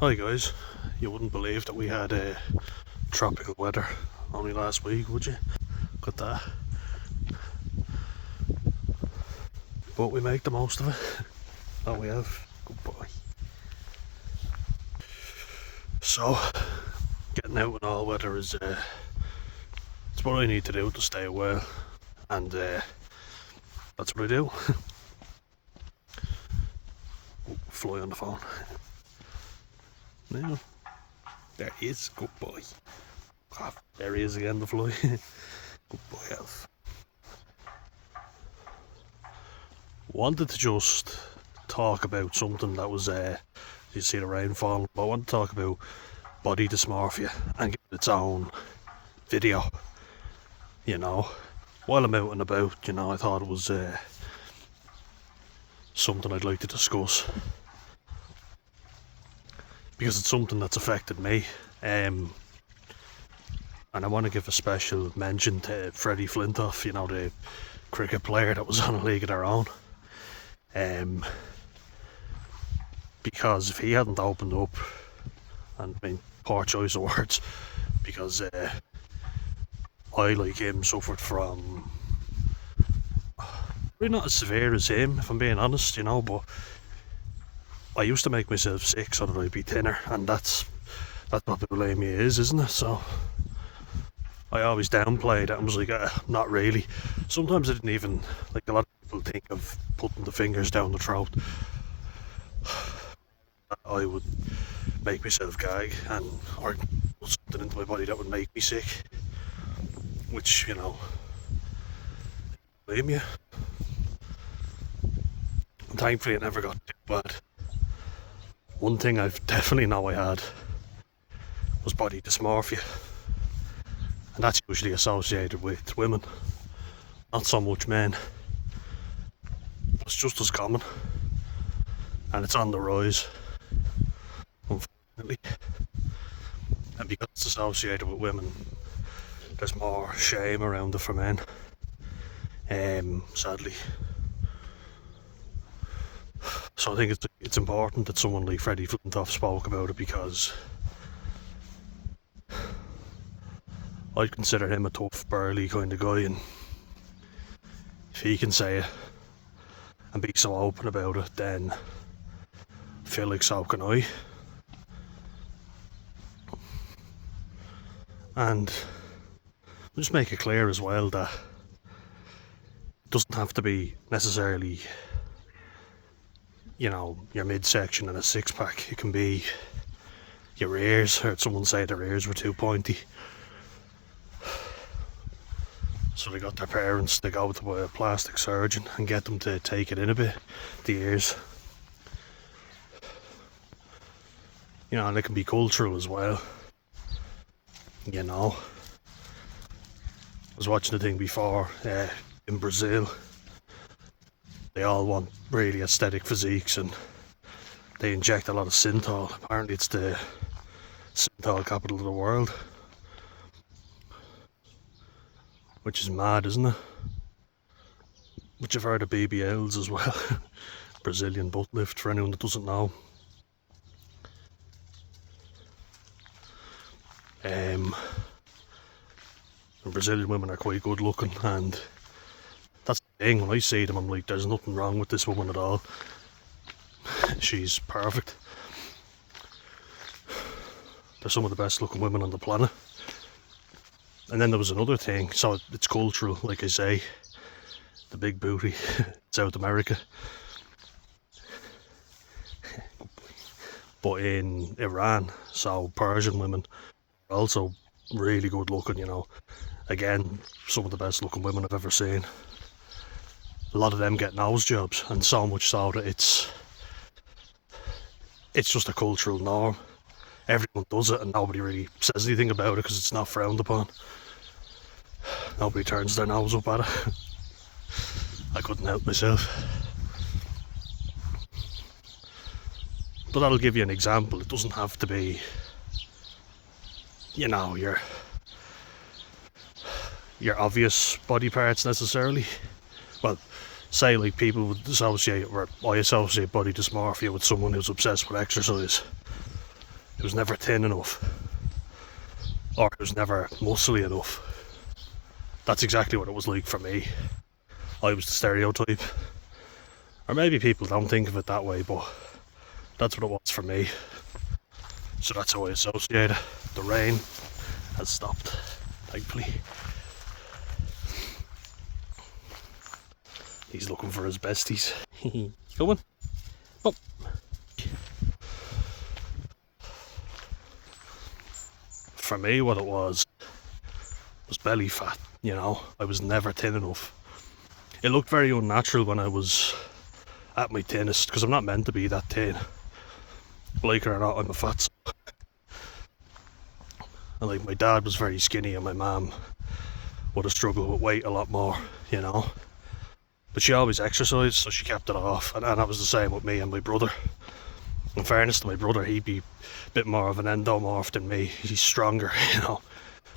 Hi guys, you wouldn't believe that we had tropical weather only last week, would you? Got that. But we make the most of it. That we have. Good boy. So, getting out in all weather is it's what I need to do to stay well, and that's what I do. Fly on the phone. Now, there he is. Good boy. Ah, there he is again, the fly. Good boy, Elf. Wanted to just talk about something that was you see the rain falling, but I want to talk about body dysmorphia and give it its own video. While I'm out and about, I thought it was something I'd like to discuss because it's something that's affected me. And I want to give a special mention to Freddie Flintoff, the cricket player that was on a league of their own. Because if he hadn't opened up, and I mean, poor choice of words, because I, like him, suffered from really not as severe as him, if I'm being honest, but I used to make myself sick so that I'd be thinner, and that's what bulimia is, isn't it? So I always downplayed it and was like, not really. Sometimes I didn't even, like a lot of people think of putting the fingers down the throat. I would make myself gag or put something into my body that would make me sick, which, bulimia. And thankfully it never got too bad. One thing I've definitely know I had was body dysmorphia, and that's usually associated with women, not so much men. It's just as common, and it's on the rise, unfortunately. And because it's associated with women, there's more shame around it for men, sadly. So I think it's important that someone like Freddie Flintoff spoke about it, because I'd consider him a tough, burly kind of guy, and if he can say it and be so open about it, then I feel like so can I. And I'll just make it clear as well that it doesn't have to be necessarily, your midsection and a six pack. It can be your ears. I heard someone say their ears were too pointy, so they got their parents to go to a plastic surgeon and get them to take it in a bit, the ears. And it can be cultural as well. I was watching the thing before, in Brazil. They all want really aesthetic physiques, and they inject a lot of syntol. Apparently it's the syntol capital of the world, which is mad, isn't it? Which I've heard of BBLs as well. Brazilian butt lift, for anyone that doesn't know. And Brazilian women are quite good looking, and that's the thing. When I see them, I'm like, there's nothing wrong with this woman at all. She's perfect. They're some of the best looking women on the planet. And then there was another thing, so it's cultural, like I say, the big booty, South America. But in Iran, so Persian women are also really good looking, Again, some of the best looking women I've ever seen. A lot of them get nose jobs, and so much so that it's just a cultural norm. Everyone does it, and nobody really says anything about it because it's not frowned upon. Nobody turns their nose up at it. I couldn't help myself. But that'll give you an example. It doesn't have to be, your obvious body parts necessarily. Well, say like people would associate, or I associate body dysmorphia with someone who's obsessed with exercise. He was never thin enough, or he was never muscly enough. That's exactly what it was like for me. I was the stereotype. Or maybe people don't think of it that way, but that's what it was for me. So that's how I associate it. The rain has stopped, thankfully. He's looking for his besties. Coming? Up. For me, what it was belly fat, you know. I was never thin enough. It looked very unnatural when I was at my thinnest, because I'm not meant to be that thin. Like it or not, I'm a fatso. And like, my dad was very skinny and my mum would have struggled with weight a lot more, you know. But she always exercised, so she kept it off. And that was the same with me and my brother. In fairness to my brother, he'd be a bit more of an endomorph than me. He's stronger, you know,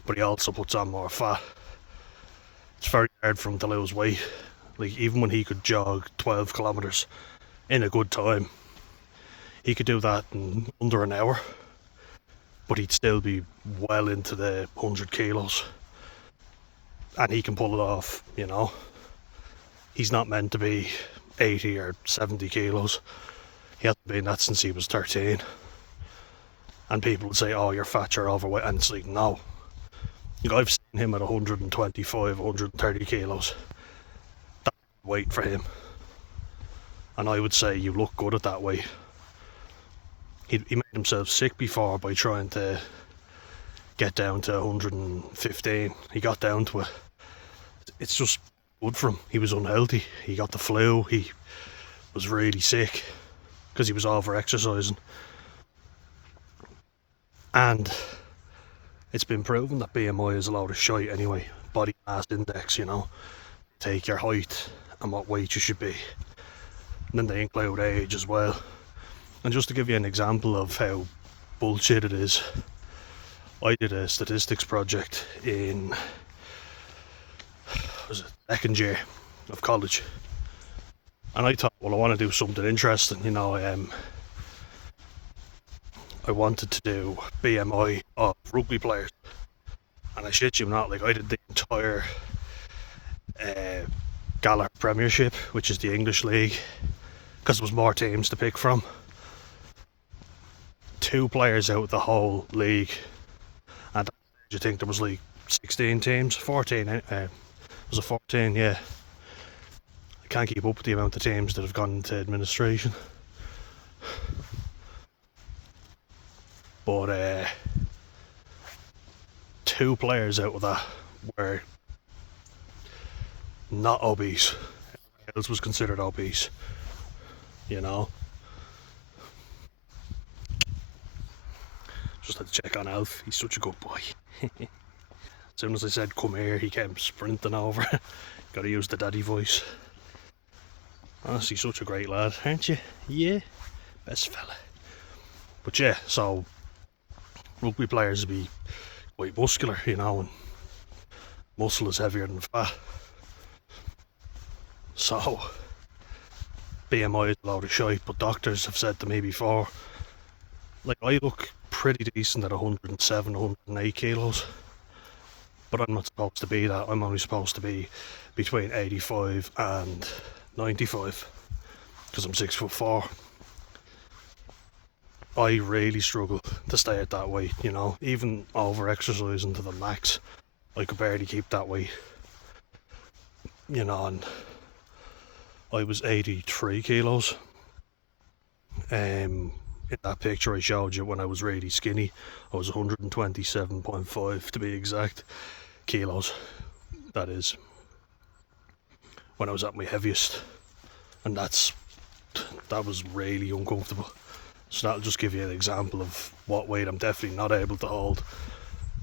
but he also puts on more fat. It's very hard for him to lose weight. Like, even when he could jog 12 kilometres in a good time, he could do that in under an hour, but he'd still be well into the 100 kilos. And he can pull it off, you know. He's not meant to be 80 or 70 kilos. He hasn't been that since he was 13. And people would say, oh, you're fat, you're overweight. And it's like, no. Like, I've seen him at 125, 130 kilos. That's weight for him. And I would say you look good at that weight. He made himself sick before by trying to get down to 115. He got down to it. It's just good for him. He was unhealthy. He got the flu. He was really sick because he was over exercising. And it's been proven that BMI is a load of shite anyway. Body mass index, you know. Take your height and what weight you should be. And then they include age as well. And just to give you an example of how bullshit it is, I did a statistics project in, second year of college. And I thought, well, I want to do something interesting, you know. I wanted to do BMI of rugby players. And I shit you not, like, I did the entire Gala Premiership, which is the English league, because there was more teams to pick from. 2 players out of the whole league, and I think there was like 16 teams, 14, was it 14? Yeah. I can't keep up with the amount of teams that have gone into administration. But 2 players out of that were not obese. Everyone else was considered obese, you know. Just had to check on Alf. He's such a good boy. As soon as I said come here, he came sprinting over. Gotta use the daddy voice. Honestly, such a great lad, aren't you? Yeah, best fella. But yeah, so rugby players be quite muscular, you know, and muscle is heavier than fat. So BMI is a load of shite, but doctors have said to me before, like, I look pretty decent at 107, 108 kilos, but I'm not supposed to be that. I'm only supposed to be between 85 and 95 because I'm 6'4". I really struggle to stay at that weight, you know. Even over exercising to the max, I could barely keep that weight, you know. And I was 83 kilos. In that picture I showed you when I was really skinny, I was 127.5 to be exact kilos. That is when I was at my heaviest, and that was really uncomfortable. So that'll just give you an example of what weight I'm definitely not able to hold.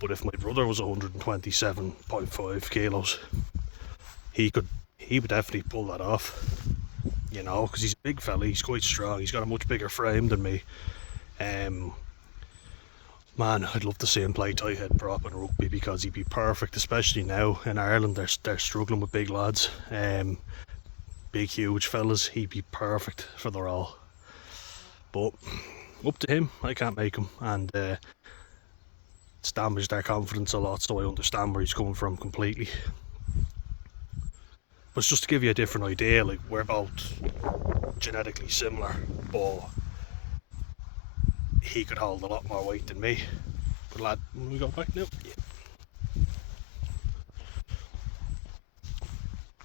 But if my brother was 127.5 kilos, he would definitely pull that off, you know, because he's a big fella, he's quite strong, he's got a much bigger frame than me. Man, I'd love to see him play tight head prop in rugby because he'd be perfect, especially now in Ireland. They're struggling with big lads, big huge fellas. He'd be perfect for the role. But up to him. I can't make him, and it's damaged their confidence a lot. So I understand where he's coming from completely. But it's just to give you a different idea. Like, we're both genetically similar, but he could hold a lot more weight than me. But lad, will we go back now? Yeah.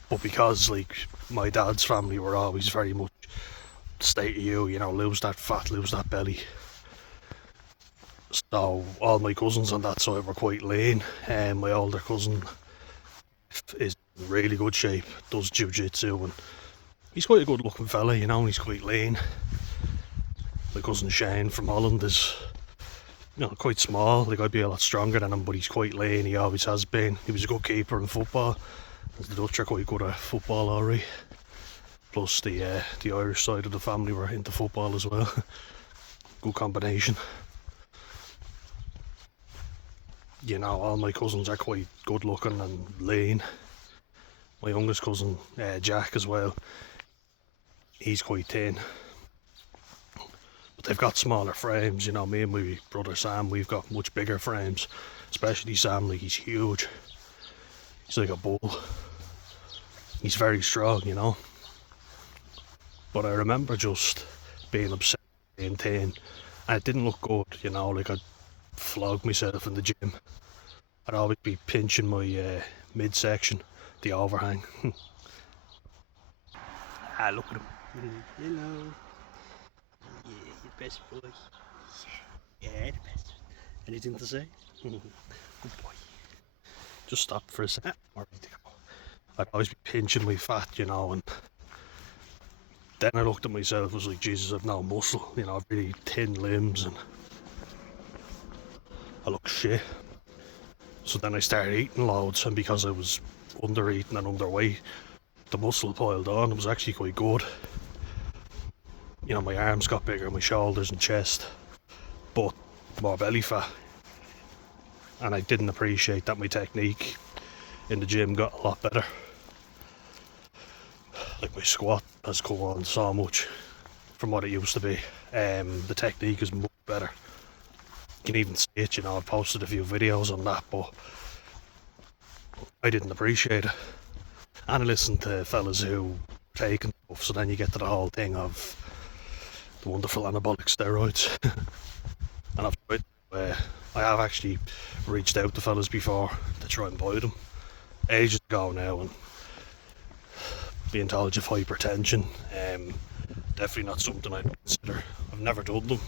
But because like my dad's family were always very much the state of you know, lose that fat, lose that belly. So all my cousins on that side were quite lean, and my older cousin is in really good shape, does jiu-jitsu, and he's quite a good looking fella, you know, and he's quite lean. My cousin Shane from Holland is, you know, quite small. Like, I'd be a lot stronger than him, but he's quite lean. He always has been. He was a good keeper in football. The Dutch are quite good at football, alright. Plus the Irish side of the family were into football as well. Good combination. You know, all my cousins are quite good looking and lean. My youngest cousin, Jack, as well, he's quite thin. But they've got smaller frames, you know. Me and my brother Sam, we've got much bigger frames. Especially Sam, like, he's huge. He's like a bull. He's very strong, you know. But I remember just being upset, being thin, and it didn't look good, you know. Like, I'd flog myself in the gym. I'd always be pinching my midsection, the overhang. Ah, look at him. Hello. Yeah, you best boy. Yeah, the best. Anything to say? Good boy. Just stop for a second. Ready to go. I'd always be pinching my fat, you know, and then I looked at myself and was like, Jesus, I've no muscle, you know, I've really thin limbs and I look shit. So then I started eating loads, and because I was under eating and underweight, the muscle piled on. It was actually quite good. You know, my arms got bigger, my shoulders and chest, but more belly fat. And I didn't appreciate that my technique in the gym got a lot better. Like, my squat has come on so much from what it used to be. The technique is much better. You can even see it, you know. I've posted a few videos on that, but I didn't appreciate it. And I listened to fellas who take and stuff, so then you get to the whole thing of the wonderful anabolic steroids. And I've tried, I have actually reached out to fellas before to try and buy them ages ago now, and being told you have hypertension, definitely not something I'd consider. I've never done them,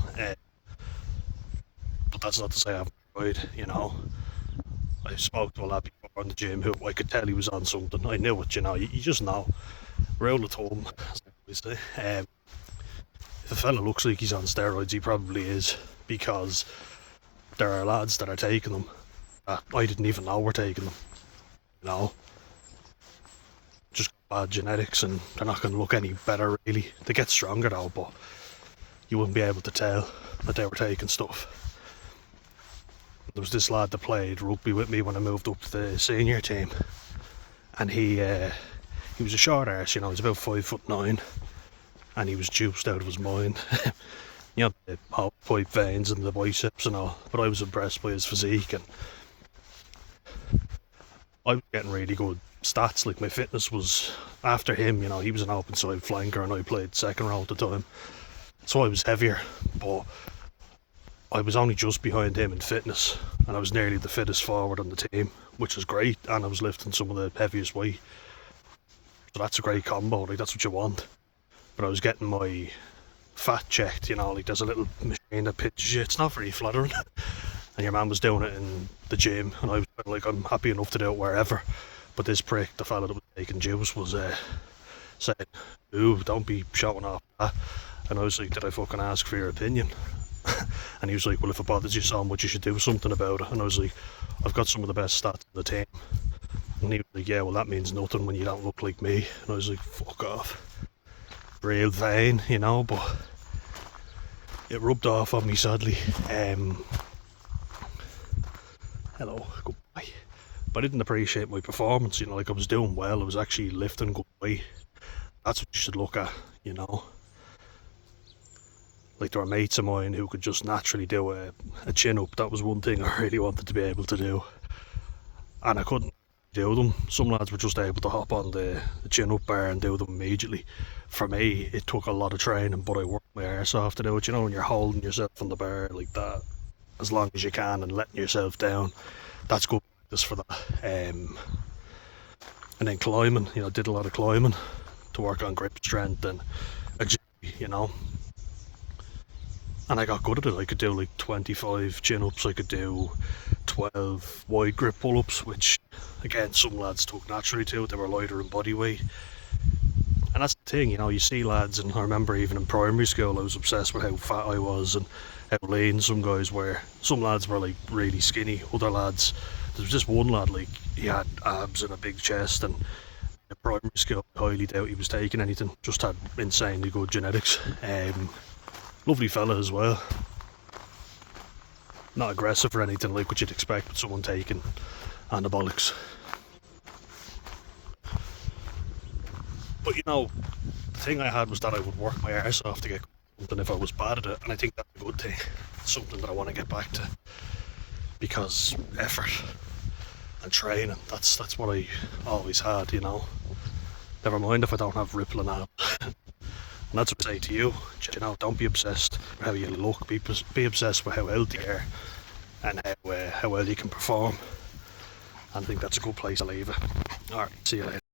but that's not to say I haven't tried, you know. I spoke to a lad before in the gym who I could tell he was on something. I knew it, you know. You just know. Rule of thumb, as I always say. If a fella looks like he's on steroids, he probably is, because there are lads that are taking them that I didn't even know were taking them, you know. Just bad genetics, and they're not going to look any better, really. They get stronger though, but you wouldn't be able to tell that they were taking stuff. There was this lad that played rugby with me when I moved up to the senior team, and he was a short arse, you know. He's about 5'9", and he was juiced out of his mind. You know, the half pipe veins and the biceps and all. But I was impressed by his physique, and I was getting really good stats. Like, my fitness was after him, you know. He was an open side flanker and I played second row at the time, so I was heavier, but I was only just behind him in fitness, and I was nearly the fittest forward on the team, which was great, and I was lifting some of the heaviest weight. So that's a great combo, like, that's what you want. But I was getting my fat checked, you know, like, there's a little machine that pitches you. It's not very flattering. And your man was doing it in the gym, and I was like, I'm happy enough to do it wherever. But this prick, the fella that was taking juice, was saying, ooh, don't be showing off that. And I was like, did I fucking ask for your opinion? And he was like, well, if it bothers you so much, you should do something about it. And I was like, I've got some of the best stats in the team. And he was like, yeah, well, that means nothing when you don't look like me. And I was like, fuck off. Real vain, you know, but it rubbed off on me, sadly. Hello, goodbye. But I didn't appreciate my performance, you know. Like, I was doing well, I was actually lifting good weight. That's what you should look at, you know. Like, there were mates of mine who could just naturally do a chin up. That was one thing I really wanted to be able to do, and I couldn't do them. Some lads were just able to hop on the chin up bar and do them immediately. For me, it took a lot of training, but I worked my arse off to do it. You know, when you're holding yourself on the bar like that as long as you can and letting yourself down, that's good practice for that. And then climbing, you know, did a lot of climbing to work on grip strength and agility, you know. And I got good at it. I could do like 25 chin ups, I could do 12 wide grip pull ups, which again some lads took naturally to. They were lighter in body weight. And that's the thing, you know, you see lads, and I remember even in primary school I was obsessed with how fat I was and how lean some guys were. Some lads were like really skinny, other lads, there was this one lad, like, he had abs and a big chest, and in primary school I highly doubt he was taking anything, just had insanely good genetics. Lovely fella as well, not aggressive or anything like what you'd expect with someone taking anabolics. But you know, the thing I had was that I would work my arse off to get something if I was bad at it, and I think that's a good thing. It's something that I want to get back to, because effort and training, that's what I always had, you know. Never mind if I don't have rippling abs. And that's what I say to you, you know, don't be obsessed with how you look, be obsessed with how healthy you are and how well you can perform. And I think that's a good place to leave it. Alright, see you later.